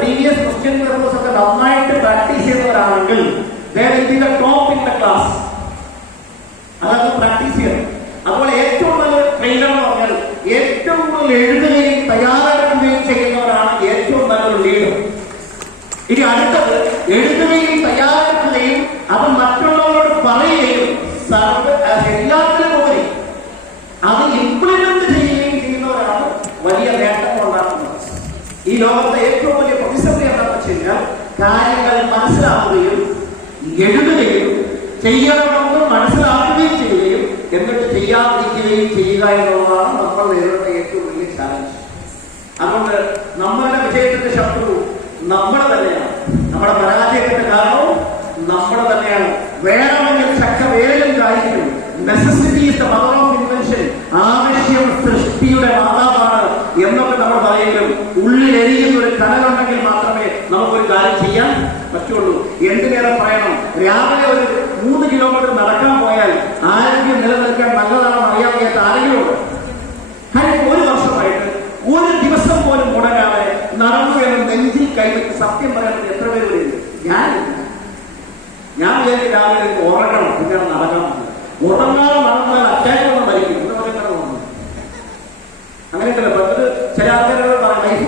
Previous question papers ഒക്കെ നന്നായിട്ട് practice ചെയ്യുന്നവരാണെങ്കിൽ they will be the top in the class. അതൊക്കെ പ്രാക്ടീസ് ചെയ്യണം. അതുപോലെ ഏറ്റവും നല്ല ട്രെയിനർ എന്ന് പറഞ്ഞാൽ ഏറ്റവും കൂടുതൽ എഴുതുകയും തയ്യാറെടുക്കുകയും ചെയ്യുന്നവരാണ് ഏറ്റവും നല്ലൊരു ലീഡർ. ഇനി അടുത്തത് എഴുതുകയും തയ്യാറെടുക്കുകയും അത് മറ്റുള്ളവരോട് പറയുകയും എല്ലാത്തിനും ഉപരി അത് ഇംപ്ലിമെന്റ് ചെയ്യുകയും ചെയ്യുന്നവരാണ് വലിയ നേട്ടങ്ങൾ ഉണ്ടാക്കുന്നത്. ഈ ലോകത്തെ ഏറ്റവും വലിയ പ്രതിസന്ധി എന്താണെന്ന് വെച്ച് കഴിഞ്ഞാൽ കാര്യങ്ങൾ മനസ്സിലാക്കുകയും എഴുതുകയും ചെയ്യണമെന്ന് മനസ്സിലാക്കുകയും ചെയ്യുകയും എന്നിട്ട് ചെയ്യാതിരിക്കുകയും ചെയ്യുക എന്നുള്ളതാണ് നമ്മൾ നേരിടുന്ന ഏറ്റവും വലിയ ചാലഞ്ച്. അതുകൊണ്ട് നമ്മളുടെ വിജയത്തിന്റെ ശത്രു നമ്മളെ തന്നെയാണ്. നമ്മുടെ പരാജയത്തിന്റെ കാരണവും നമ്മളെ തന്നെയാണ്. വേണമെങ്കിൽ ചക്ക വേലും കായ്ക്കും. Necessity is the mother of invention. ആവശ്യം സൃഷ്ടിയുടെ മാതാവാണ് എന്നൊക്കെ നമ്മൾ പറയെങ്കിലും ഉള്ളിൽ എരിയുന്ന ഒരു കനലുണ്ടെങ്കിൽ മാത്രമേ നമുക്കൊരു കാര്യം ചെയ്യാൻ പറ്റുള്ളൂ. എന്തിനേറെ പറയണം, രാവിലെ ഒരു 3 കിലോമീറ്റർ നടക്കാൻ പോയാൽ ആരോഗ്യം നിലനിൽക്കാൻ നല്ലതാണെന്ന് അറിയാൻ വയ്യാത്ത ആരെങ്കിലും ഉണ്ട്? കാര്യം 1 വർഷമായിട്ട് ഒരു ദിവസം പോലും മുടങ്ങാതെ നടന്നു എന്ന് നെഞ്ചിൽ കൈവച്ച് സത്യം പറയാൻ എത്ര പേര് വരുന്നുണ്ട്? ഞാൻ വിചാരിക്കും രാവിലെ ഉറങ്ങണം, പിന്നെ നടക്കണം. ഉറങ്ങാതെ നടന്നാൽ അറ്റാക്കൊന്നും മരിക്കും. അങ്ങനെയൊക്കെയല്ല. ചില ആൾക്കാരോട് ലൈഫ്